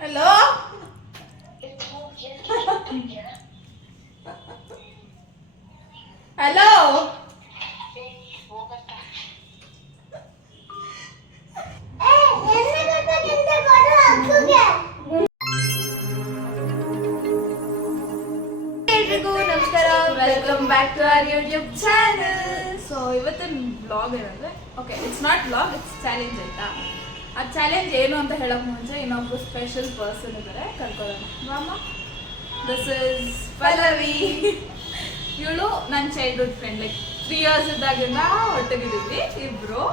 Hello? Hello? ಎಲ್ರಿಗೂ ನಮಸ್ಕಾರ, welcome back to our YouTube channel. So ಇವತ್ತಿನ ಬ್ಲಾಗ್ ಏನಂದ್ರೆ, okay it's not blog, it's challenge ಆಯ್ತಾ. ಆ ಚಾಲೆಂಜ್ ಏನು ಅಂತ ಹೇಳಕ್ ಮುಂಚೆ ಇನ್ನೊಬ್ರು ಸ್ಪೆಷಲ್ ಪರ್ಸನ್ ಇದ್ದಾರೆ, ಕರ್ಕೊಳ್ಳೋಣ. ಮಾಮ, ದಿಸ್ ಇಸ್ ಪಲ್ಲವಿ. ಇವಳು ನನ್ನ ಚೈಲ್ಡ್ಹುಡ್ ಫ್ರೆಂಡ್, ಲೈಕ್ 3 years ಇದ್ದಾಗಿಂದ ಒಟ್ಟಿಗಿದ್ದೀವಿ ಇಬ್ರು.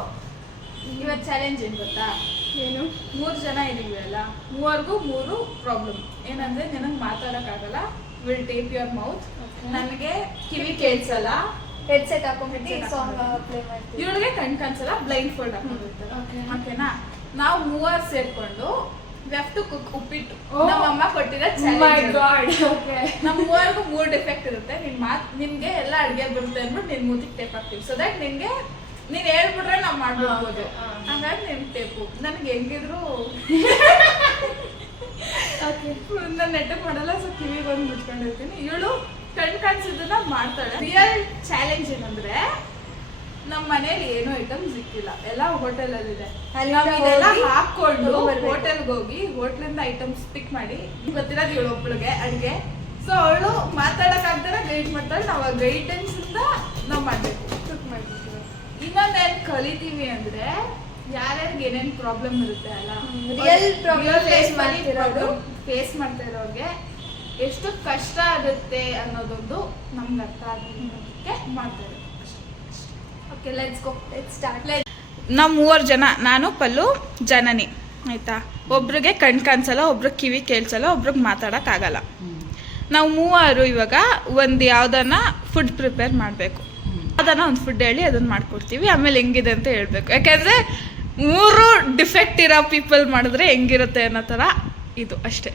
ಇವತ್ತು ಚಾಲೆಂಜ್ ಏನು ಗೊತ್ತಾ? ಏನು 3 ಜನ ಇದೀವಿ ಅಲ್ಲ, ಮೂವರ್ಗೂ 3 ಪ್ರಾಬ್ಲಮ್. ಏನಂದ್ರೆ ನಿನಗೆ ಮಾತಾಡೋಕ್ಕಾಗಲ್ಲ, ವಿಲ್ ಟೇಪ್ ಯುವರ್ ಮೌತ್. ನನಗೆ ಕಿವಿ ಕೇಳಿಸಲ್ಲ, ಹೆಡ್ಸೆಟ್ ಹಾಕೊಂಡ್ಬಿಟ್ಟು ಸಾಂಗ್ ಪ್ಲೇ ಮಾಡ್ತೀವಿ. ಇವಳಿಗೆ ಕಣ್ ಕಾಣಿಸಲ್ಲ, ಬ್ಲೈಂಡ್ ಫೋಲ್ಡ್ ಹಾಕೊಂಡಿರ್ತಾರೆ. ಓಕೆನಾ? ನಾವು 3 ಸೇರ್ಕೊಂಡು we have to cook ಉಪ್ಪಿಟ್ಟು. ನಮ್ಮಮ್ಮ ಕೊಟ್ಟಿರೋ ಚಾಲೆಂಜ್. ನಮ್ಮ 3 3 ಡಿಫೆಕ್ಟ್ ಇರುತ್ತೆ. ನಿನ್ಗೆ ಎಲ್ಲ ಅಡುಗೆ ಬರುತ್ತೆ ಅಂದ್ಬಿಟ್ಟು ನಿನ್ ಮೂತಿಗೆ ಟೇಪ್ ಹಾಕ್ತೀವಿ. ಸೊ ದಟ್ ನಿನ್ಗೆ ನೀನ್ ಹೇಳ್ಬಿಟ್ರೆ ನಾವು ಮಾಡ್ಬಿಡ್ಬೋದು. ಹಂಗಾಗಿ ನಿನ್ ಟೇಪು ನನಗೆ ಹೆಂಗಿದ್ರು ನಾನು ನೆಟ್ಟಗೆ ಮಾಡಲ್ಲ. ಸೊ ಕಿವಿಗೆ ಒಂದು ಮುಚ್ಕೊಂಡಿರ್ತೀನಿ. ಇವಳು ಕಣ್ ಕಾಣಿಸಿದ್ದನ್ನ ಮಾಡ್ತಾಳೆ. ರಿಯಲ್ ಚಾಲೆಂಜ್ ಏನಂದ್ರೆ, ನಮ್ಮ ಮನೇಲಿ ಏನೋ ಐಟಮ್ ಸಿಕ್ಕಿಲ್ಲ, ಎಲ್ಲ ಹೋಟೆಲಲ್ಲಿದೆ. ಇದೆಲ್ಲ ಹಾಕೊಂಡು ಹೋಟೆಲ್ಗೆ ಹೋಗಿ ಹೋಟ್ಲಿಂದ ಐಟಮ್ಸ್ ಪಿಕ್ ಮಾಡಿ, ಗೊತ್ತಿರೋದು ಇವಳು ಒಬ್ಬಳಿಗೆ ಅಡುಗೆ. ಸೊ ಅವಳು ಮಾತಾಡೋಕ್ಕಾಗ್ತಾರೆ, ಗೈಡ್ ಮಾಡ್ತಾಳೆ. ನಾವು ಆ ಗೈಡೆನ್ಸ್ ಇಂದ ನಾವು ಮಾಡಬೇಕು, ಕುಕ್ ಮಾಡ್ಬೇಕು. ಇನ್ನೊಂದೇನು ಕಲಿತೀವಿ ಅಂದ್ರೆ, ಯಾರ್ಯಾರಿಗೆ ಏನೇನು ಪ್ರಾಬ್ಲಮ್ ಇರುತ್ತೆ ಅಲ್ಲ, ರಿಯಲ್ ಪ್ರಾಬ್ಲಮ್ ಫೇಸ್ ಮಾಡ್ತಾ ಇರೋರಿಗೆ ಎಷ್ಟು ಕಷ್ಟ ಆಗುತ್ತೆ ಅನ್ನೋದೊಂದು ನಮ್ಗೆ ಅರ್ಥ ಆಗೋದಕ್ಕೆ ಮಾಡ್ತಾರೆ. Okay, let's go, let's start. ನಾವು 3 ಜನ, ನಾನು, ಪಲ್ಲು, ಜನನಿ, ಆಯ್ತಾ? ಒಬ್ರಿಗೆ ಕಣ್ ಕಾಣಿಸಲ್ಲ, ಒಬ್ರಿಗೆ ಕಿವಿ ಕೇಳಿಸಲ್ಲ, ಒಬ್ರಿಗೆ ಮಾತಾಡೋಕ್ಕಾಗಲ್ಲ. ನಾವು 3 ಇವಾಗ ಒಂದು ಯಾವ್ದನ್ನ ಫುಡ್ ಪ್ರಿಪೇರ್ ಮಾಡಬೇಕು. ಯಾವ್ದನ್ನ ಒಂದು ಫುಡ್ ಹೇಳಿ ಅದನ್ನ ಮಾಡ್ಕೊಡ್ತೀವಿ. ಆಮೇಲೆ ಹೆಂಗಿದೆ ಅಂತ ಹೇಳ್ಬೇಕು. ಯಾಕೆಂದರೆ 3 ಡಿಫೆಕ್ಟ್ ಇರೋ ಪೀಪಲ್ ಮಾಡಿದ್ರೆ ಹೆಂಗಿರುತ್ತೆ ಅನ್ನೋ ಥರ ಇದು ಅಷ್ಟೇ.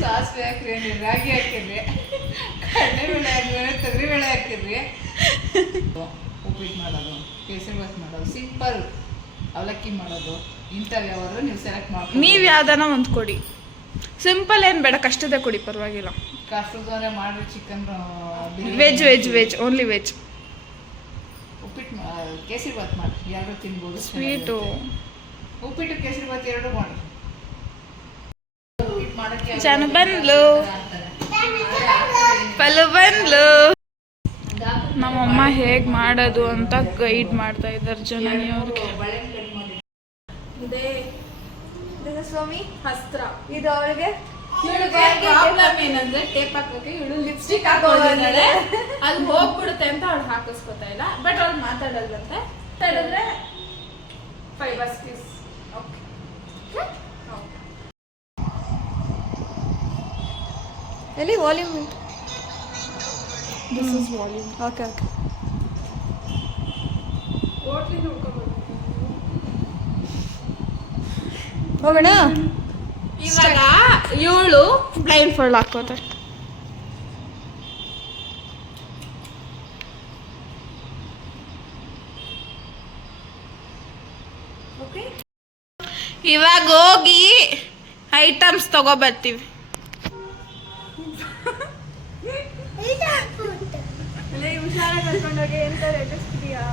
ಸಾಸಿವೆ ಹಾಕ್ರಿ, ರಾಗಿ ಹಾಕಿರ್ರಿ, ಕಡಲೆಬೇಳೆ ಹಾಕಿದ್ರೆ, ತೊಗರಿಬೇಳೆ ಹಾಕಿರ್ರಿ. ಉಪ್ಪಿಟ್ಟು ಮಾಡೋದು, ಕೇಸರಿಬಾತ್ ಮಾಡೋದು, ಸಿಂಪಲ್ ಅವಲಕ್ಕಿ ಮಾಡೋದು, ಇಂಥವು ಯಾವಾದ್ರು ನೀವು ಸೆಲೆಕ್ಟ್ ಮಾಡಿ. ನೀವು ಯಾವ್ದಾನ ಒಂದು ಕೊಡಿ. ಸಿಂಪಲ್ ಏನು ಬೇಡ, ಕಷ್ಟದೇ ಕೊಡಿ, ಪರವಾಗಿಲ್ಲ. ಕಷ್ಟದವರೆ ಮಾಡ್ರಿ. Chicken, veg only veg. ಉಪ್ಪಿಟ್ಟು, ಕೇಸರಿಬಾತ್ ಮಾಡಿ, ಎರಡು ತಿನ್ಬೋದು. ಸ್ವೀಟು, ಉಪ್ಪಿಟ್ಟು ಕೇಸರಿಬಾತ್ 2 ಮಾಡಿ. ಜನ ಬಂದ್ಲು, ಪಲ್ಲು ಬಂದ್ಲು. ನಮ್ಮಮ್ಮ ಹೇಗ್ ಮಾಡೋದು ಅಂತ ಗೈಡ್ ಮಾಡ್ತಾ ಇದ್ದಾರೆ ಜನನಿ ಅವ್ರಿಗೆ. ಸ್ವಾಮಿ ಹಸ್ತ್ರ ಇದು ಅವಳಿಗೆ ಪ್ರಾಬ್ಲಮ್ ಏನಂದ್ರೆ, ಟೇಪ್ ಹಾಕೋಕೆ ಇವಳು ಲಿಪ್ಸ್ಟಿಕ್ ಹಾಕೋದಾಳೆ, ಅದು ಹೋಗ್ಬಿಡುತ್ತೆ ಅಂತ ಅವಳು ಹಾಕಿಸ್ಕೊತಾ ಇಲ್ಲ. ಬಟ್ ಅವ್ಳು ಮಾತಾಡಲ್ವಂತೆ. ಮಾತಾಡಿದ್ರೆ 5 bars kiss. ಓಕೆ, ಎಲ್ಲಿ volume? This is volume. Okay okay. ಹೋಗೋಣ. ಇವಾಗ ಇವಳು ಬ್ಲೈಂಡ್ ಫೋಲ್ಡ್ ಹಾಕೋತಾರೆ. ಇವಾಗ ಹೋಗಿ ಐಟಮ್ಸ್ ತಗೋಬರ್ತೀವಿ. ಹುಷಾರಾಗಿ ಕರ್ಕೊಂಡೋಗಿ ಎಂತ ರೆಡಿಸ್ತೀಯಾ?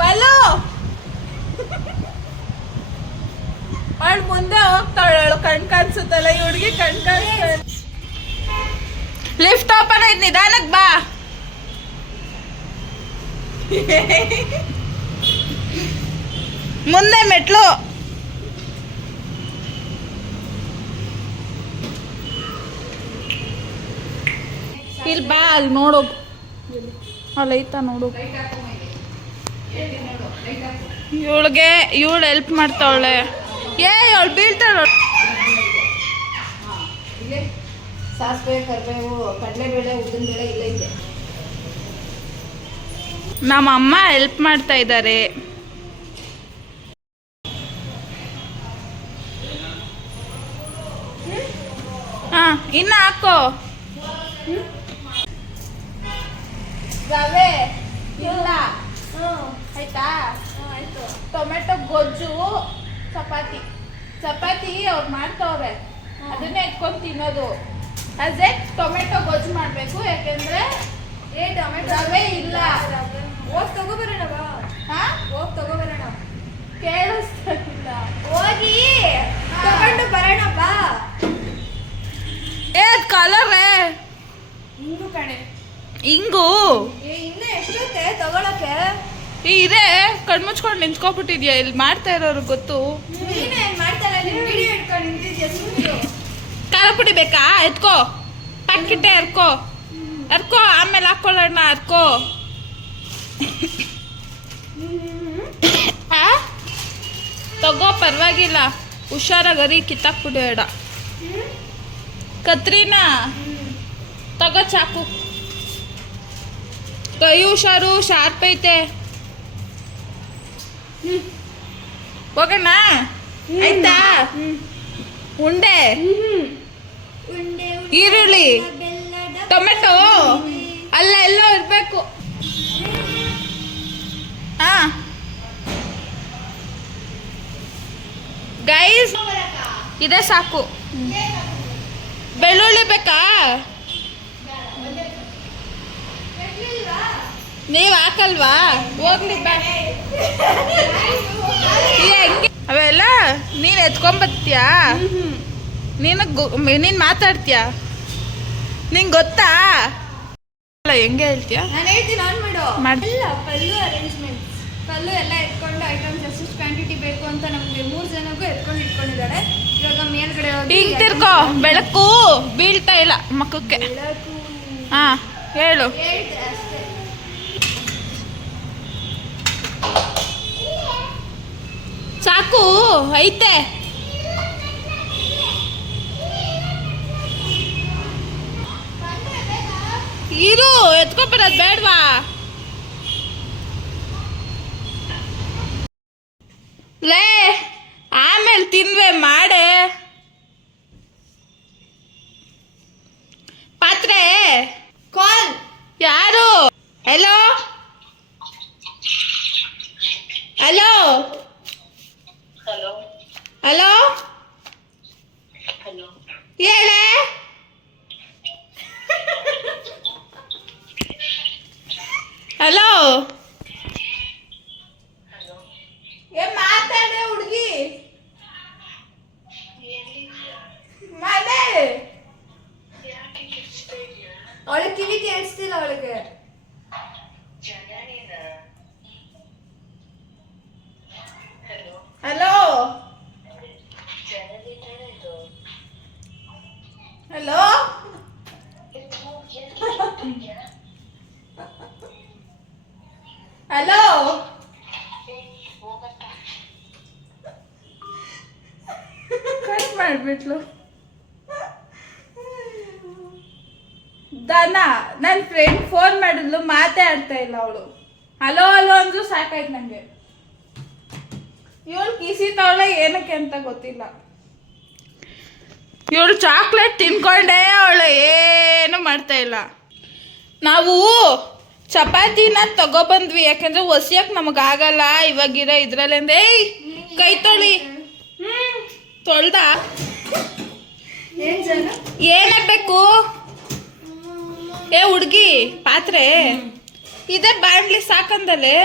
ಬಲು ಅವಳು ಮುಂದೆ ಹೋಗ್ತಾಳೆ, ಅವಳು ಕಣ್ ಕಾಣಿಸುತ್ತಲ್ಲ, ಈ ಹುಡುಗಿ ಕಣ್ ಕಾಣಿಸ್ತಾಳೆ. ಲಿಫ್ಟ್ ಓಪನ್ ಐತ್, ನಿಧಾನಕ್ಕೆ ಬಾ. ಮುಂದೆ ಮೆಟ್ಲು. ಇಲ್ಲಿ ಬಾ, ಅಲ್ಲಿ ನೋಡೋಗು, ಅಲ್ಲಿ ಐತಾ ನೋಡು. ಇವಳು ಹೆಲ್ಪ್ ಮಾಡ್ತಾವಳೆ. ಅವಳು ಬೀಳ್ತಾಳ. ಸಾಸಿವೆ, ಕರಿಬೇವು, ಕಡಲೆಬೇಳೆ, ಉದ್ದಿನಬೇಳೆ ಇಲ್ಲ ಇದೆ. ನಮ್ಮ ಅಮ್ಮ ಹೆಲ್ಪ್ ಮಾಡ್ತಾ ಇದ್ದಾರೆ. ಇನ್ನು ಹಾಕೋ. ರವೆ ಇಲ್ಲ, ಟೊಮೆಟೊ ಗೊಜ್ಜು ಚಪಾತಿ ಚಪಾತಿ ಅವ್ರು ಮಾಡ್ತವ್ರೆ ಅದನ್ನೇ ಎತ್ಕೊಂಡು ತಿನ್ನೋದು ಅದೇ ಟೊಮೆಟೊ ಗೊಜ್ಜು ಮಾಡಬೇಕು ಯಾಕೆಂದ್ರೆ ಟೊಮೆಟೊ ರವೆ ಇಲ್ಲ ಹೋಗಿ ತಗೋಬರೋಣ ಬಾ ಹಾ ಹೋಗಿ ತಗೋಬರೋಣ ಕೇಳಿಸ್ತಿಲ್ಲ ಹೋಗಿ ತಗೊಂಡು ಬರೋಣ ಬಾ ಕಲರೇ ಹಿಂಗು ಕಣೆ ಹಿಂಗು ಇನ್ನ ಎಷ್ಟೊತ್ತೆ ತಗೊಳಕ್ಕೆ ಇದೆ ಕಣ್ಮುಚ್ಕೊಂಡು ನಿಂತ್ಕೊಬಿಟ್ಟಿದ್ಯಾ ಇಲ್ಲಿ ಮಾಡ್ತಾ ಇರೋರು ಗೊತ್ತು ನೀನೇ ಮಾಡ್ತಾರ ನೀನ್ ವಿಡಿಯೋ ಇಟ್ಕೊಂಡು ನಿಂತಿದ್ಯಾ ಸುಮ್ಮನೆ ಖಾರ ಪುಡಿ ಬೇಕಾ ಎತ್ಕೋ ಪ್ಯಾಕೆಟೇ ಹರ್ಕೋ ಹರ್ಕೋ ಆಮೇಲೆ ಹಾಕೊಳ್ಳೋಣ ಹರ್ಕೋ ತಗೋ ಪರವಾಗಿಲ್ಲ ಹುಷಾರಾಗರಿ ಕಿತ್ತಾಕ್ಬಿಡಿ ಬೇಡ ಕತ್ರಿನಾ ತಗೋ ಚಾಕು ಕೈ ಹುಷಾರು ಶಾರ್ಪ್ ಐತೆ ಹೋಗೋಣ ಆಯ್ತಾ ಉಂಡೆ ಈರುಳ್ಳಿ ಟೊಮೆಟೊ ಅಲ್ಲ ಎಲ್ಲ ಇರ್ಬೇಕು ಹಾ ಗೈಸ್ ಇದೆ ಸಾಕು ಬೆಳ್ಳುಳ್ಳಿ ಬೇಕಾ ನೀವ್ ಹಾಕಲ್ವಾ ಹೋಗ್ಲಿ ಹೆಂಗೆ ಅವೆಲ್ಲ ನೀನ್ ಎತ್ಕೊಂಬತ್ತೀಯಾ ನೀನ್ ಮಾತಾಡ್ತೀಯಾ ನಿಂಗೆ ಗೊತ್ತಾ ಅಲ್ಲ ಹೆಂಗೆ ಹೇಳ್ತೀಯಾ ನಾನು ಹೇಳ್ತೀನಿ ಆನ್ ಮಾಡು ಮಾಡು. ಎಲ್ಲ ಪಲ್ಲು ಅರೇಂಜ್ಮೆಂಟ್ ಪಲ್ಲು ಎಲ್ಲ ಎತ್ಕೊಂಡು ಐಟಮ್ಸ್ ಎಷ್ಟು ಕ್ವಾಂಟಿಟಿ ಬೇಕು ಅಂತ ನಮಗೆ 3 ಜನಕ್ಕೂ ಎತ್ಕೊಂಡು ಇಟ್ಕೊಂಡಿದ್ದಾರೆ ಇವಾಗ ಮೇಲ್ಗಡೆ ಹೋಗಿ ಹಿಂಗ್ ತಿರ್ಕೋ ಬೆಳಕು ಬೀಳ್ತಾ ಇಲ್ಲ ಮಕ್ಕಕ್ಕೆ ಬೆಳಕು ಹಾ ಹೇಳು ಹೇಳ್ದೆ ಅಷ್ಟೇ ಸಾಕು ಐತೆ ಇರು ಎತ್ಕೊಬರೋದು ಬೇಡವಾ ಲೇ ಆಮೇಲೆ ತಿನ್ವೆ ಮಾಡೆ ಪಾತ್ರೆ ಕಾಲ್ ಯಾರು ಹಲೋ ಹಲೋ ಹಲೋ ಹೇಳೆ ಹಲೋ ಏ ಮಾತಾಡೆ ಹುಡುಗಿ ಮನೆ ಅವಳಿಗೆ ಕಿವಿ ಕೇಳಿಸ್ತಿಲ್ಲ ಅವಳಿಗೆ ಹಲೋ ಹಲೋ ಹಲೋ ಕಟ್ ಮಾಡ್ಬಿಟ್ಲು ದನ ನನ್ನ ಫ್ರೆಂಡ್ ಫೋನ್ ಮಾಡಿದ್ಲು ಮಾತೇ ಆಡ್ತಾ ಇಲ್ಲ ಅವಳು ಹಲೋ ಹಲೋ ಅಂದ್ರು ಸಾಕಾಯ್ತು ನಂಗೆ ಇವಳು ಕಿಸಿ ತವಳ ಏನಕ್ಕೆ ಅಂತ ಗೊತ್ತಿಲ್ಲ ಇವಳು ಚಾಕ್ಲೇಟ್ ತಿನ್ಕೊಂಡೇ ಅವಳು ಏನು ಮಾಡ್ತಾ ಇಲ್ಲ ನಾವು ಚಪಾತಿನ ತಗೊಬಂದ್ವಿ ಯಾಕಂದ್ರೆ ಒಸಿಯಕ್ಕೆ ನಮಗಾಗಲ್ಲ ಇವಾಗಿರೋ ಇದ್ರಲ್ಲಿಂದ ಏಯ್ ಕೈ ತೊಳಿ ತೊಳ್ದ ಏನ್ ಜನ ಏನಾಗಬೇಕು ಏ ಹುಡುಗಿ ಪಾತ್ರೆ ಇದೇ ಬಾಣ್ಲಿ ಸಾಕಂದಲೆ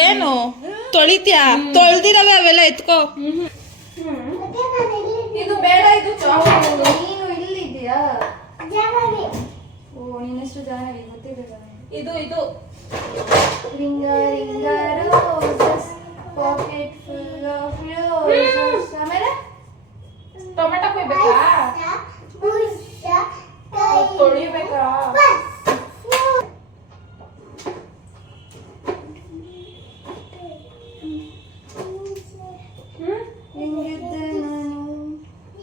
ಏನು ತೊಳಿತ್ಯಾ ತೊಳ್ದಿರವೆ ಅವೆಲ್ಲ ಎತ್ಕೋ ಇದು ಬೇಡ ಇದು ನೀನು ಇಲ್ಲಿದ್ಯಾ ಓ ನಿನ್ನೆಷ್ಟು ಜಾಹ್ನವಿ ಗೊತ್ತಿರಲಿಲ್ಲ ಇದು ಇದು ring a ring a roses packet full of roses ಆಮೇಲೆ ಟೊಮೆಟೊ ಕೊಯ್ಬೇಕಾ ತೊಳಿಬೇಕಾ ಹಿಂಗಿದ್ದೆ ನಾನು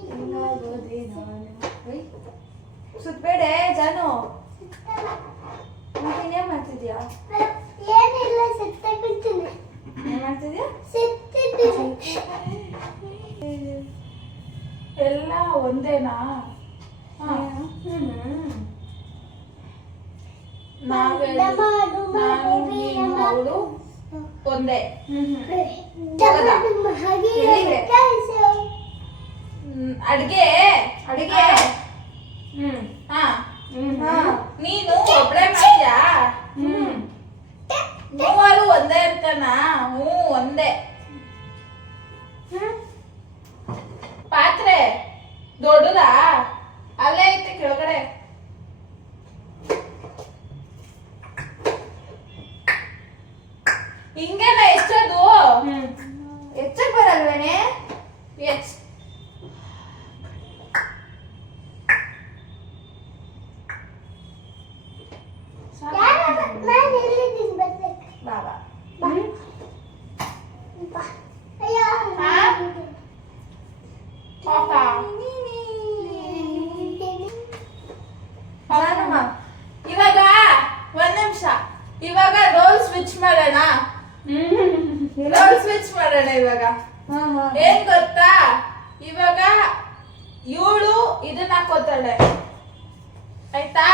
ಹಿಂಗಾಗೋದೆ ನಾನು ಸುತ್ತಬೇಡೆ ಜಾನು ನೀನೇನ್ ಮಾಡ್ತಿದ್ಯಾ ಏನಿಲ್ಲ ಸಿಕ್ತಾಗಿರ್ತೀನಿ ಏನ್ ಮಾಡ್ತಿದ್ಯಾ ಸಿಕ್ತಿದ್ದೀನಿ ಎಲ್ಲ ಒಂದೇನಾ ನಾವೆಲ್ಲ ನಾನು ನೀನು ಅವಳು ಒಂದೇ. ಎಲ್ಲಿಗೆ? ಅಡ್ಗೆ ಅಡಿಗೆ ಹಾ ನೀನು ಒಬ್ಳೆ ಮಾಡ್ತೀಯಾ? ಮೂವರು ಒಂದೇ ಇರ್ತಾನ? ಒಂದೇ. ಪಾತ್ರೆ ದೊಡ್ಡದಾ? ಅಲ್ಲೇ ಐತೆ ಕೆಳಗಡೆ. ಹಿಂಗೆಲ್ಲ ಹೆಚ್ಚೋದು? ಹೆಚ್ಚಕ್ ಬರಲ್ವೇನೆ? ಹೆಚ್ಚ ಬಾಬಾ ಇವಾಗ ಒಂದ್ ನಿಮಿಷ, ಇವಾಗ ರೋಲ್ ಸ್ವಿಚ್ ಮಾಡೋಣ. ರೋಲ್ ಸ್ವಿಚ್ ಮಾಡೋಣ ಇವಾಗ. ಏನ್ ಗೊತ್ತಾ, ಇವಾಗ ಇವಳು ಇದನ್ನ ಹಾಕೋತಾಳೆ ಆಯ್ತಾ,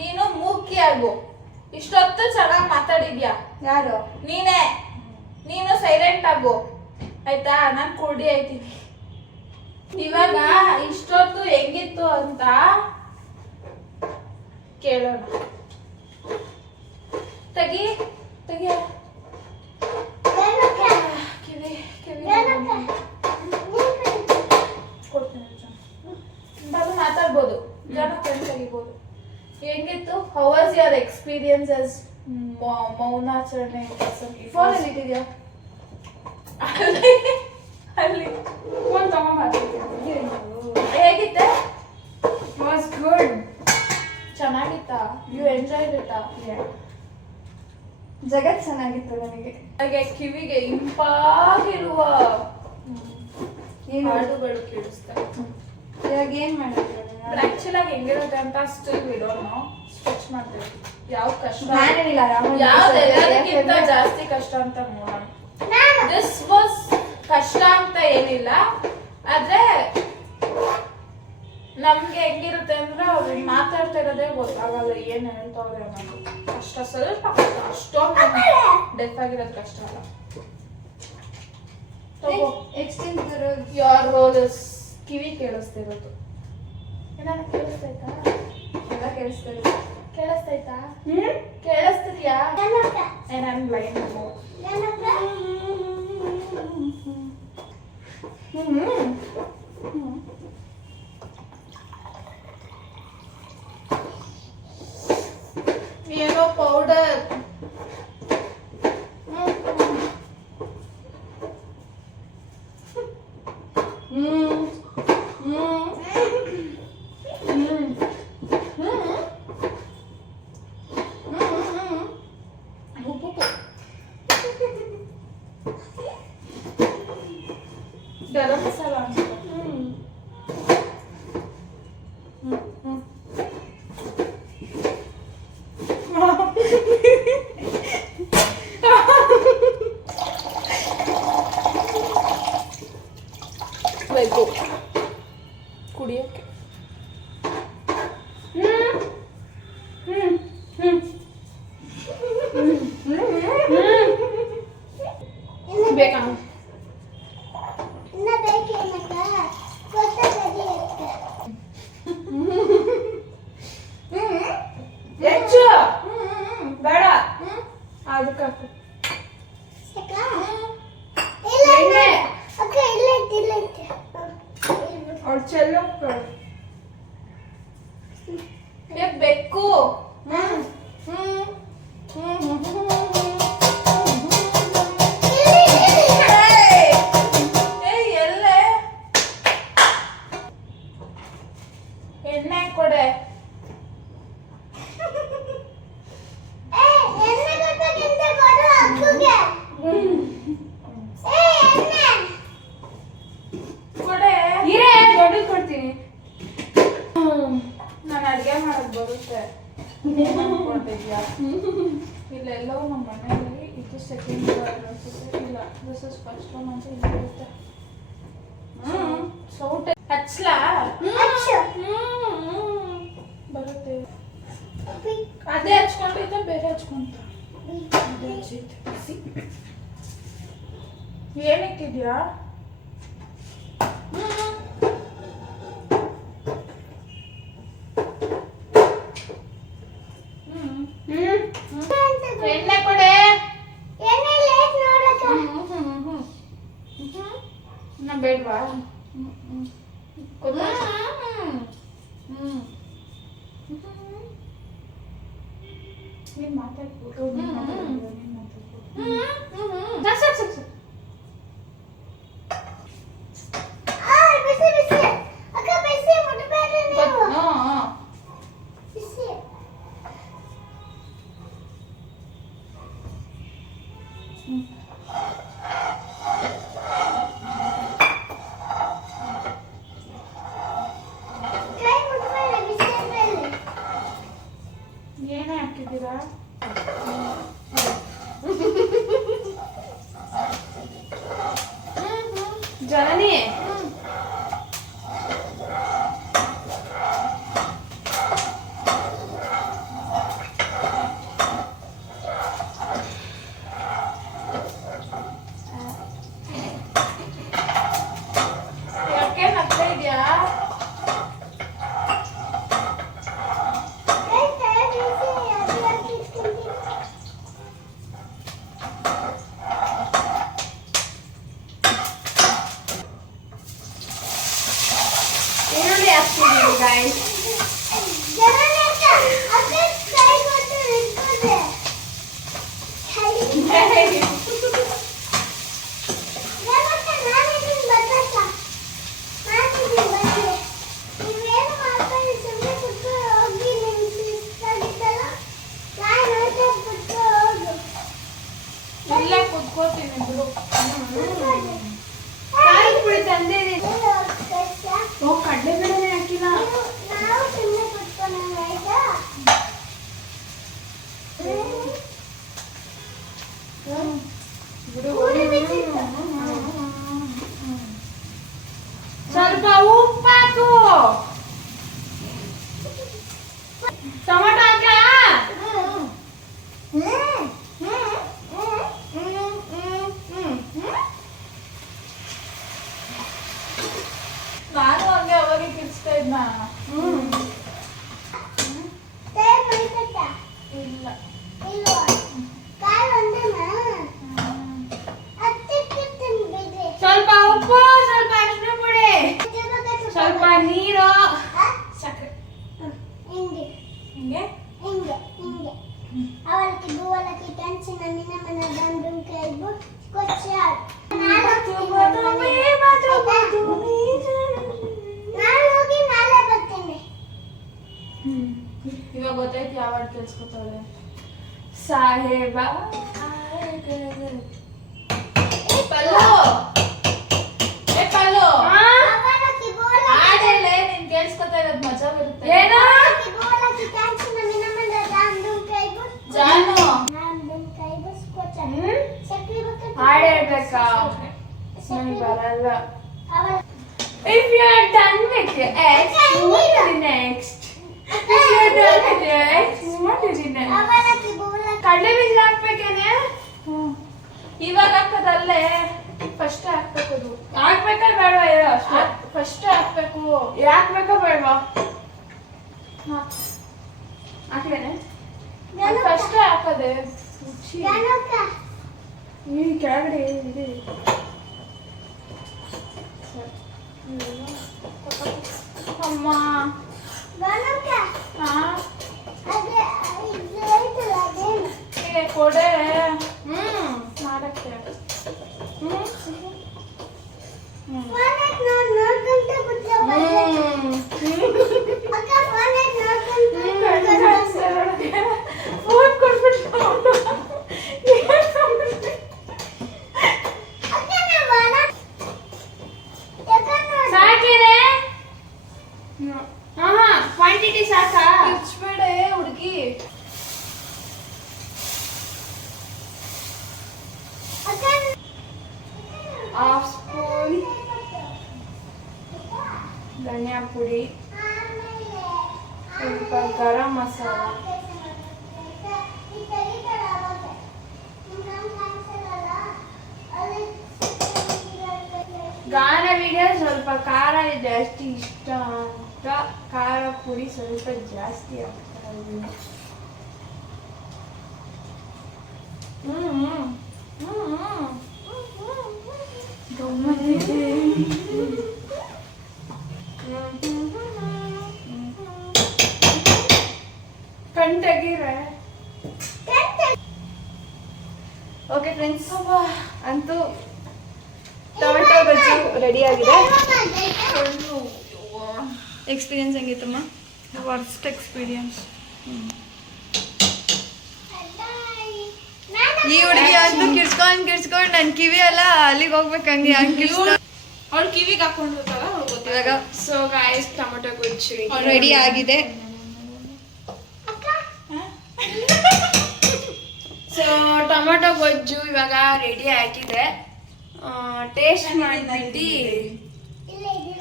ನೀನು ಮೂಕಿ ಆಗು. ಇಷ್ಟೊತ್ತು ಚೆನ್ನಾಗಿ ಮಾತಾಡಿದ್ಯಾ? ಯಾರು? ನೀನೇ. ನೀನು ಸೈಲೆಂಟ್ ಆಗು ಆಯ್ತಾ, ನಾನು ಕುಡಿ ಆಯ್ತೀನಿ. ಇವಾಗ ಇಷ್ಟೊತ್ತು ಹೆಂಗಿತ್ತು ಅಂತ ಕೇಳೋಣ. ತೆಗಿ ತೆಗಿ ಕಿವಿ ಕಿವಿ ಕೊಡ್ತೀನಿ. ಅದು ಮಾತಾಡ್ಬೋದು, ಜನ ಫ್ರೆಂಡ್ ತೆಗಿಬೋದು. ಹೆಂಗಿತ್ತು? How was your experience as ಮೌನಾಚರಣೆ? ಫೋನ್ ಅಲ್ಲಿ ಇಟ್ಟಿದ್ಯಾ? ಅಲ್ಲಿ ಫೋನ್ ತಗೊಂಡ್ ಹೇಗಿತ್ತೆ? Was good. ಚೆನ್ನಾಗಿತ್ತಾ? ಯು ಎಂಜಾಯ್ ಇತ್ತಾ? ಜಗತ್ ಚೆನ್ನಾಗಿತ್ತು ನನಗೆ. ಹಾಗೆ ಕಿವಿಗೆ ಇಂಪಾಗಿರುವ ಹಾಡುಗಳು ಕೇಳಿಸ್ತಾರೆ. ಇವಾಗ ಏನ್ ಮಾಡಿದ್ರು? ಆಕ್ಚುಲ್ ಆಗಿ ಹೆಂಗಿರುತ್ತೆ ಅಂತ still we don't know. Switch ಮಾಡ್ತೀವಿ. ಯಾವ ಕಷ್ಟ, ನಾನೇನಿಲ್ಲ, ಯಾವ್ದೆಲ್ಲದಕ್ಕಿಂತ ಜಾಸ್ತಿ ಕಷ್ಟ ಅಂತ ನೋಡೋಣ. ದಿಸ್ ವಾಸ್ ಕಷ್ಟ ಅಂತ ಏನಿಲ್ಲ, ಆದ್ರೆ ನಮ್ಗೆ ಹೆಂಗಿರುತ್ತೆ ಅಂದ್ರೆ ಅವ್ರು ಮಾತಾಡ್ತಾ ಇರೋದೇ ಗೊತ್ತಾಗಲ್ಲ ಏನ್ ಹೇಳ್ತಾವ್ರೆ ಅನ್ನೋದು. ಕಷ್ಟ ಸ್ವಲ್ಪ ಕಷ್ಟ, ಅಷ್ಟೊಂದು ಡೆಫ್ ಆಗಿರೋದು ಕಷ್ಟ ಅಲ್ಲ. ಯೋರ್ ರೋಲ್ ಇಸ್ ಕಿವಿ ಕೇಳಿಸ್ತಿರೋದು. ಏನಾದ್ರು ಕೇಳಿಸ್ತೈತಾ? ಎಲ್ಲ ಕೇಳಿಸ್ತದೆ. ಕೇಳಿಸ್ತೈತಾ? ಕೇಳಿಸ್ತಿದ್ಯಾ? ನಾನು ಬ್ಲೈಂಡ್. ಏನೋ ಪೌಡರ್. ಗರಂ ಮಸಾಲ ಅನ್ಸುತ್ತೆ. ಬೇಕು ಕುಡಿಯೋಕೆ. ಬೇಕಾ? ಹೆಚ್ಚು ಬೇಡ, ಅದಕ್ಕೆ ಅವ್ಳು ಚೆಲ್ಲೋ ಬೆಕ್ಕು. ಎಲ್ಲೇ ಎಣ್ಣೆ ಕೊಡೆ. ಕೊಡೆ ದೊಡ್ಡದು ಕೊಡ್ತೀನಿ. ನಾನು ಅಡ್ಗೆ ಮಾಡಕ್ ಬರುತ್ತೆ. ಅನ್ಕೊಂಡಿದ್ಯಾ? ಇಲ್ಲೆಲ್ಲೋ ನಮ್ಮ ಮನೆಯಲ್ಲಿ ಇದು ಸೆಕೆಂಡ್ ಅನ್ಸುತ್ತೆ. ಇಲ್ಲ, ದಿಸ್ ಇಸ್ ಫಸ್ಟ್ ಒನ್ ಅಂತ ಇರುತ್ತೆ. ಸೌಟ್ ಹಚ್ಲಾ? ಬರುತ್ತೆ. ಅದೇ ಹಚ್ಕೊಂಡಿದ್ದ ಬೇರೆ ಹಚ್ಕೊಂತ. ಅದೇ ಹಚ್ಚೈತೆ. ಏನಿಟ್ಟಿದ್ಯಾ? ಎಣ್ಣೆ ಕೊಡೆ. ಏನಿಲ್ಲ ನೋಡಕ್ಕ. ನಾ ಬೇಡವಾ? ನೀನ್ ಮಾತಾಡ್ಬೋದು. ಬಿಸಿ ಬಿಸಿ ಅಕ್ಕ, ಬಿಸಿ ಮುಟ್ಬೇಡ್ರಿ ನೀವು. ಬಿಸಿ. ಕೈ ಮುಟ್ಬೇಡ್ರಿ, ಬಿಸಿ ಇರ್ಬೇಡ್ರಿ. ಏನೇ ಹಾಕಿದ್ದೀರಾ? ಜನನಿ ಯಾಕೆ ನಗ್ತಾ ಇದೆಯಾ? ಕೈ ಬಿಸಿ, ಅದು ಯಾಕೆ ಇಟ್ಕೊಂಡಿ? ಈರುಳ್ಳಿ ಹಾಕ್ತಿದ್ದೀವಿ ಗೈಸ್. ಜನನಿ ಅಕ್ಕ, ಅಕ್ಕ ಕೈ ಕೊಟ್ಟು ಇಟ್ಕೊಂಡೆ. ಯಾವತ್ತ ನಾನಿದ್ದೀನಿ ಬರ್ತಕ್ಕ. ನಾನಿದ್ದೀನಿ ಬರ್ರಿ. ನೀವೇನು ಮಾಡ್ಕೊಳ್ಳಿ, ಸುಮ್ಮನೆ ಕುತ್ಕೊಂಡು ಹೋಗಿ. ನಿಮ್ಗೆ ಇಷ್ಟಾಗಿತ್ತಲ್ಲ, ನಾನು ನೋಡ್ತಾ ಕುತ್ಕೊಂಡು ಹೋಗು. ಇಲ್ಲೇ ಕುತ್ಕೋತೀನಿ ಬಿಡು. ಕುತ್ಕೊಳ್ಳಿ. ಖಾರದ ಪುಡಿ ತಂದಿದ್ದೀನಿ. ಏನು ಕಷ್ಟ? ಓ ಕಡಲೆಬೇಳೆನೇ ಹಾಕಿಲ್ಲ. ನಾವು ಸುಮ್ಮನೆ ಕುತ್ಕೊಳ್ಳೋಣ, ಆಯ್ತಾ? ಬಿಡು. ಪೂರಿ ಬಿಸಿತ್ತು. ಸ್ವಲ್ಪ ಉಪ್ಪು ಹಾಕು. ಟೊಮೆಟೊ ಹಾಕ. ನಾನು ಹಂಗೆ ಅವಾಗ ಕಿರ್ಚ್ತಾ ಇದ್ನ. ಕೈ ಮುರಿತಕ್ಕ? ಇಲ್ಲ. ಇಲ್ವಾ? ಕಾಲು ಒಂದೇನಾ? ಹತ್ತಿಕ್ಕಿರ್ತೀನಿ ಬಿಡ್ರಿ. ಸ್ವಲ್ಪ ಉಪ್ಪು, ಸ್ವಲ್ಪ ಅರಿಶಿನ ಪುಡಿ, ಸ್ವಲ್ಪ ನೀರು, ಆ? ಸಕ್ಕರೆ. ಹಿಂಗೆ ಹಿಂಗೆ ಹಿಂಗೆ ಹಿಂಗೆ ಅವಲಕ್ಕಿ ಬೂವಲಕ್ಕಿ ಟೆನ್ಷನ್ ನಿನ್ನ ಮನೆ ದಂಡು ಕೈಬು ಕೊಚ್ಚಾಡ್ ನಾನು ಹೋಗಿ ನಾಳೆ ಬರ್ತೀನಿ. ಇವಾಗ ಗೊತ್ತೈತಿ ಯಾವ ಹಾಡು ಕೇಳಿಸ್ಕೊತಾಳೆ. ಸಾಹೇಬ ಪಲ್ಲು. ಏ ಪಲ್ಲು, ಅವಲಕ್ಕಿ ಬೂವಲಕ್ಕಿ ಹಾಡಲ್ಲೇ ನೀನ್ ಕೇಳಿಸ್ಕೊತಾ ಇರೋದು ಮಜಾ ಬರುತ್ತೆ. ಅವಲಕ್ಕಿ ಬೂವಲಕ್ಕಿ ಟೆನ್ಷನ್ ನಿನ್ನ ಮನೆ ದಂಡು ಕೈಬು ಜಾನು ದಂಡು ಕೈಬು ಕೊಚ್ಚಾಡ್ ಚಕ್ಲಿ ಬಕ್ಕ ಹಾಡು ಹೇಳ್ಬೇಕಾ? ನನಗೆ ಬರಲ್ಲ. ಅವಲ If you are done with your ex, move to the next. If you are done with your ex, move to the next. ಅವಲಕ್ಕಿ ಬೂವಲಕ್ಕಿ ಕಡಲೆ ಬೀಜ ಹಾಕ್ಬೇಕೇನೆ? ಇವಾಗ ಹಾಕೋದಲ್ಲೇ ಫಸ್ಟ್ ಹಾಕ್ಬೇಕು. ಹಾಕ್ಬೇಕಾ ಬೇಡವಾ? ಹೇಳೋ ಅಷ್ಟೇ. ಫಸ್ಟ್ ಹಾಕ್ಬೇಕು. ಹಾಕ್ಬೇಕಾ ಬೇಡವಾ? ಹಾಕ್ಲೇನೆ? ಫಸ್ಟ್ ಹಾಕೋದೆ ರುಚಿ. ಜನಕ್ಕ ಈ ಕೆಳಗಡೆ ಇದೆ. ಅಮ್ಮ ಜನಕ್ಕ ಹಾ ಅದೇ ಇದು ಐತಲ್ಲ ಅದೇನು ಹೀಗೆ ಕೊಡೆ ಮಾಡಕ್ಕೆ. ಫೋನ್ ಐತ್ ನೋಡ್ಕೊಂತ ಕೂತ್ಕೊ ಅಕ್ಕ ಫೋನ್ ಐತ್ ನೋಡ್ಕೊಂತ ಫೋನ್ ಕೊಟ್ಬಿಟ್ಟು ಅಕ್ಕ ನಾ ವಾನ ತಗೊಂಡು ಸಾಕಿದೆ. ಕ್ವಾಂಟಿಟಿ ಸಾಕಾ? ಹಚ್ಬೇಡ ಹುಡುಗಿ. ಅಕ್ಕ ಹಾಫ್ ಸ್ಪೂನ್ ಧನಿಯಾ ಪುಡಿ, ಸ್ವಲ್ಪ ಗರಂ ಮಸಾಲ, ಸ್ವಲ್ಪ ಖಾರ ಜಾಸ್ತಿ ಇಷ್ಟ ಅಂತ ಖಾರ ಪುಡಿ ಸ್ವಲ್ಪ ಜಾಸ್ತಿ ಆಗ್ತಾ ಇದೆ. ಕಣ್ ತೆಗೀರೆ. ಓಕೆ ಫ್ರೆಂಡ್ಸ್, ಅಂತೂ ಟೊಮೆಟೊ ಗೊಜ್ಜು ರೆಡಿ ಆಗಿದೆ. ಎಕ್ಸ್ಪೀರಿಯನ್ಸ್ ಹೆಂಗಿತ್ತಮ್ಮ? Worst experience. ಈ ಹುಡುಗಿ ಅಂತೂ ಕಿರ್ಸ್ಕೊಂಡ್ ನನ್ ಕಿವಿ ಎಲ್ಲ ಅಲ್ಲಿಗೆ ಹೋಗ್ಬೇಕು ಹಂಗೆ ಅವ್ಳು ಕಿವಿಗೆ ಹಾಕೊಂಡಿರ್ತಾರ ಇವಾಗ. ಸೊ ಗಾಯ್ಸ್, ಟೊಮೆಟೊ ಗೊಜ್ಜು ರೆಡಿ ಆಗಿದೆ. ಸೊ ಟೊಮೆಟೊ ಗೊಜ್ಜು ಇವಾಗ ರೆಡಿ ಆಗಿದೆ. ಟೇಸ್ಟ್ ಮಾಡಿಬಿಟ್ಟು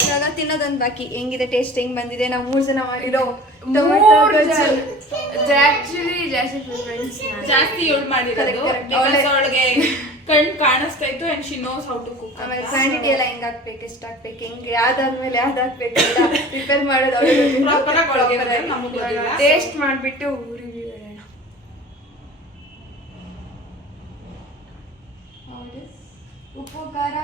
ಇವಾಗ ತಿನ್ನೋದೊಂದು ಬಾಕಿ. ಹೆಂಗಿದೆ ಟೇಸ್ಟ್, ಹೆಂಗ್ ಬಂದಿದೆ? ನಾವು 3 ಜನ ಮಾಡಿರೋ ಟೊಮೆಟೊ ಗೊಜ್ಜು ಆಕ್ಚುಲಿ ಜಾಸ್ತಿ ಪ್ರಿಫರೆನ್ಸ್ ಜಾಸ್ತಿ ಇವಳು ಮಾಡಿರೋದು. ಅವಳಿಗೆ ಕಣ್ ಕಾಣಿಸ್ತಾ ಇತ್ತು and she knows how to cook. ಆಮೇಲೆ ಕ್ವಾಂಟಿಟಿ ಎಲ್ಲ ಹೆಂಗ್ ಹಾಕ್ಬೇಕು, ಎಷ್ಟು ಹಾಕ್ಬೇಕು, ಹೆಂಗೆ ಯಾವ್ದಾದ್ಮೇಲೆ ಯಾವ್ದು ಹಾಕ್ಬೇಕು ಅಂತ ಪ್ರಿಪೇರ್ ಮಾಡೋದು ಟೇಸ್ಟ್ ಮಾಡಿಬಿಟ್ಟು ರಿವ್ಯೂ ಹೇಳೋಣ. ಉಪ್ಪು ಖಾರ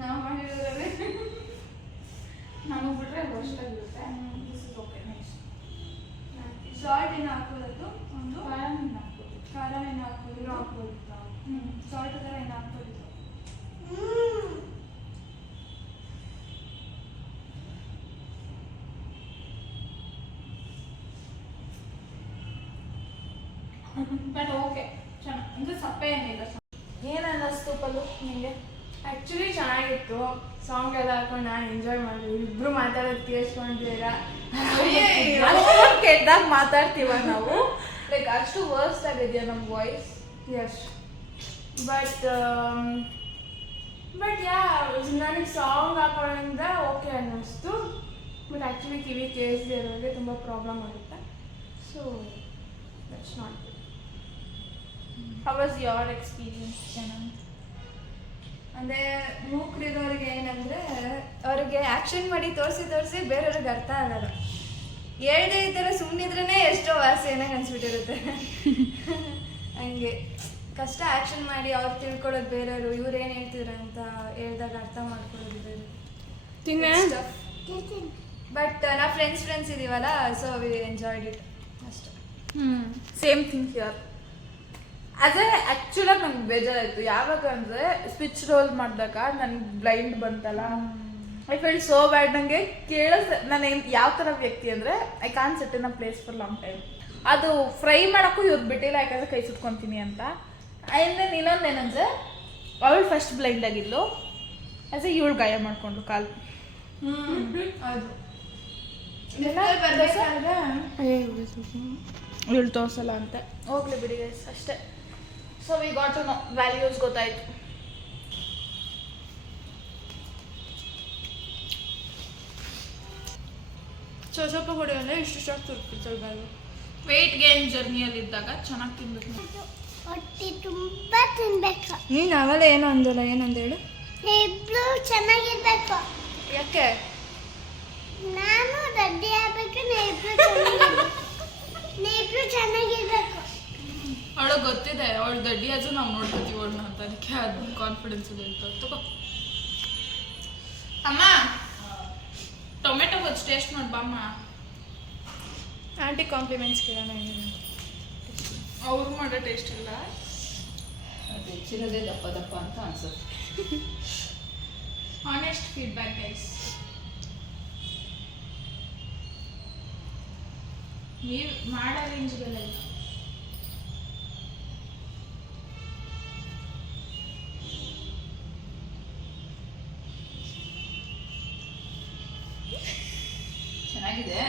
ನಾವು ಮಾಡಿರೋದ್ರಲ್ಲಿ ನಮಗೆ ಬಿಟ್ರೆ ವರ್ಸ್ಟ್ ಆಗಿರುತ್ತೆ. ಸಾಲ್ಟ್ ಏನು ಹಾಕೋದು? ಒಂದು ಖಾರ ಹಾಕ್ಬೋದು. ಖಾರ ಏನು ಹಾಕೋದು? ಹಾಕ್ಬೋದು. ಸಾಲ್ಟ್ ಥರ ಏನು ಹಾಕ್ಬೋದು? ಬಟ್ ಓಕೆ, ಚೆನ್ನಾಗಿ ಅಂದರೆ ಸಪ್ಪೆ ಏನಿಲ್ಲ. ಏನು ಅನ್ನಿಸ್ತು ಪಲ್ಲು ನಿಮಗೆ? ಆ್ಯಕ್ಚುಲಿ ಚೆನ್ನಾಗಿತ್ತು. ಸಾಂಗ್ ಎಲ್ಲ ಹಾಕೊಂಡು ನಾನು ಎಂಜಾಯ್ ಮಾಡಿದ್ವಿ. ಇಬ್ರು ಮಾತಾಡೋದು ಕೇಳಿಸ್ಕೊಂಡಿದ್ದೀರಾ? ಕೆಟ್ಟದಾಗ ಮಾತಾಡ್ತೀವ ನಾವು? ಲೈಕ್ ಅಷ್ಟು ವರ್ಸ್ಟ್ ಆಗಿದೆಯಾ ನಮ್ಮ ವಾಯ್ಸ್? ಎಸ್, ಬಟ್ ಯಾ ನನಗೆ ಸಾಂಗ್ ಹಾಕೊಳ್ಳೋದ್ರಿಂದ ಓಕೆ ಅನ್ನಿಸ್ತು. ಬಟ್ ಆ್ಯಕ್ಚುಲಿ ಕಿವಿ ಕೇಳಿಸದೇ ಇರೋರಿಗೆ ತುಂಬ ಪ್ರಾಬ್ಲಮ್ ಆಗುತ್ತೆ. So that's not good. How was your experience? ಚೆನ್ನಾಗಿ ಅಂದರೆ ಮೂಕ್ರಿರೋರಿಗೆ ಏನಂದರೆ ಅವ್ರಿಗೆ ಆ್ಯಕ್ಷನ್ ಮಾಡಿ ತೋರಿಸಿ ಬೇರೆಯವ್ರಿಗೆ ಅರ್ಥ ಆಗಲ್ಲ. ಹೇಳ್ದೆ ಈ ಥರ ಸುಮ್ಮನಿದ್ರೇ ಎಷ್ಟೋ ವಾಸಿ ಅನ್ನಂಗೆ ಅನ್ಸ್ಬಿಟ್ಟಿರುತ್ತೆ. ಹಂಗೆ ಕಷ್ಟ ಆ್ಯಕ್ಷನ್ ಮಾಡಿ ಅವ್ರು ತಿಳ್ಕೊಳ್ಳೋದು ಬೇರೆಯವರು, ಇವ್ರು ಏನು ಹೇಳ್ತಿದ್ರು ಅಂತ ಹೇಳ್ದಾಗ ಅರ್ಥ ಮಾಡ್ಕೊಳ್ಳೋದು ಬೇರೆ. ಬಟ್ ನಾವು ಫ್ರೆಂಡ್ಸ್ ಇದೀವಲ್ಲ, ಸೊ ವಿ ಎಂಜಾಯ್ಡ್ ಇಟ್ ಅಷ್ಟೇ. Same thing here. ಅದೇ ಆ್ಯಕ್ಚುಲಾಗಿ ನಂಗೆ ಬೇಜಾರಾಯಿತು. ಯಾವಾಗ ಅಂದರೆ ಸ್ವಿಚ್ ರೋಲ್ ಮಾಡಿದಾಗ ನನಗೆ ಬ್ಲೈಂಡ್ ಬಂತಲ್ಲ, ಐ ಫೀಲ್ ಸೋ ಬ್ಯಾಡ್. ನನಗೆ ನಾನು ಯಾವ ಥರ ವ್ಯಕ್ತಿ ಅಂದರೆ I can't sit in a place for long time. ಅದು ಫ್ರೈ ಮಾಡೋಕ್ಕೂ ಇವ್ರು ಬಿಟ್ಟಿಲ್ಲ, ಯಾಕಂದರೆ ಕೈ ಸುಟ್ಕೊತೀನಿ ಅಂತ. ಆ್ಯಂಡ್ ದೆನ್ ಇನ್ನೊಂದೇನಂದರೆ ಅವಳು ಫಸ್ಟ್ ಬ್ಲೈಂಡ್ ಆಗಿದ್ಲು, ಆ್ಯಸ್ ಎ ಇವಳು ಗಾಯ ಮಾಡಿಕೊಂಡು ಕಾಲು. ಹೌದು. ಇವಳು ತೋರಿಸಲ್ಲ ಅಂತ ಹೋಗ್ಲಿ ಬಿಡಿ ಗೈಸ್, ಅಷ್ಟೇ. So we got to know values ಗೊತ್ತಾಯ್ತು. ಸ್ವಲ್ಪ ಹೊಡೆ ಅಂದರೆ ಇಷ್ಟು ಆಗ್ತಿರ್ತಿತ್ತು. ವೆಯ್ಟ್ ಗೇನ್ ಜರ್ನಿಯಲ್ಲಿದ್ದಾಗ ಚೆನ್ನಾಗಿ ತಿನ್ಬೇಕು. ಹೊಟ್ಟೆ ತುಂಬ ತಿನ್ಬೇಕು. ನೀನು ಅವೆಲ್ಲ ಏನೋ ಅಂದಲ್ಲ, ಏನಂದ ಹೇಳು? ಇಬ್ರು ಚೆನ್ನಾಗಿರ್ಬೇಕು. ಯಾಕೆ? ನಾನು ರೆಡಿ ಆಗ್ಬೇಕು, ನೀವಿಬ್ರು ಚೆನ್ನಾಗಿರ್ಬೇಕು. ಅವಳು ಗೊತ್ತಿದೆ, ಅವಳು ದಡ್ಡಿ ಆದ್ರೂ ನಾವು ನೋಡ್ಕೊತೀವಿ ಅವಳನ್ನ ಅಂತ, ಅದಕ್ಕೆ ಅದು ಕಾನ್ಫಿಡೆನ್ಸ್ ಇದೆ ಅಂತ. ತಗೋ ಅಮ್ಮ, ಟೊಮೆಟೊ ಗೊಜ್ಜು ಟೇಸ್ಟ್ ಮಾಡಿ ಬಾಮ್ಮ. ಆಂಟಿ ಕಾಂಪ್ಲಿಮೆಂಟ್ಸ್ ಕೇಳೋಣ. ಅವ್ರು ಮಾಡೋ ಟೇಸ್ಟ್ ಇಲ್ಲ, ಅದು ಹೆಚ್ಚಿರೋದೇ ದಪ್ಪ ದಪ್ಪ ಅಂತ ಅನ್ಸುತ್ತೆ. Honest feedback guys. ನೀವು ಮಾಡೋ ರೇಂಜ್ಗೆಲ್ಲ ಇಲ್ಲ. ಚೆನ್ನಾಗಿದೆ,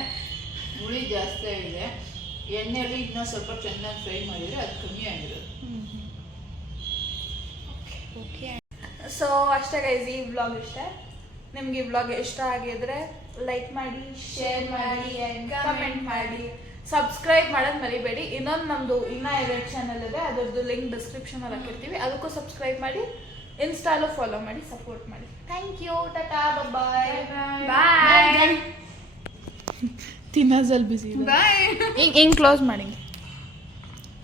ಹುಳಿ ಜಾಸ್ತಿ ಆಗಿದೆ. ಎಣ್ಣೆಯಲ್ಲಿ ಇನ್ನೂ ಸ್ವಲ್ಪ ಚೆನ್ನಾಗಿ ಫ್ರೈ ಮಾಡಿದರೆ ಅದು ಕಮ್ಮಿ ಆಗಿರೋದು. ಓಕೆ. ಸೊ ಅಷ್ಟೇ ಗೈಸ್, ಈ ವ್ಲಾಗ್ ಇಷ್ಟ. ನಿಮ್ಗೆ ಈ ವ್ಲಾಗ್ ಇಷ್ಟ ಆಗಿದ್ರೆ ಲೈಕ್ ಮಾಡಿ, ಶೇರ್ ಮಾಡಿ, ಕಮೆಂಟ್ ಮಾಡಿ, ಸಬ್ಸ್ಕ್ರೈಬ್ ಮಾಡೋದು ಮರಿಬೇಡಿ. ಇನ್ನೊಂದು ನಮ್ಮದು ಇನ್ನೂ 2 ಚಾನಲ್ ಇದೆ, ಅದರದ್ದು ಲಿಂಕ್ ಡಿಸ್ಕ್ರಿಪ್ಷನಲ್ಲಿ ಹಾಕಿರ್ತೀವಿ, ಅದಕ್ಕೂ ಸಬ್ಸ್ಕ್ರೈಬ್ ಮಾಡಿ, ಇನ್ಸ್ಟಾಲು ಫಾಲೋ ಮಾಡಿ, ಸಪೋರ್ಟ್ ಮಾಡಿ. ಥ್ಯಾಂಕ್ ಯು, ಟಾಟಾ, ಬಾಯ್ ಬಾಯ್. ತಿನ್ನೋದ್ರಲ್ಲಿ ಬಿಸಿ ಬಾಯ್. ಹಿಂಗೆ ಕ್ಲೋಸ್ ಮಾಡಿ,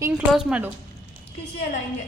ಹಿಂಗೆ ಕ್ಲೋಸ್ ಮಾಡು. ಖುಷಿ ಅಲ್ಲ ಹಿಂಗೆ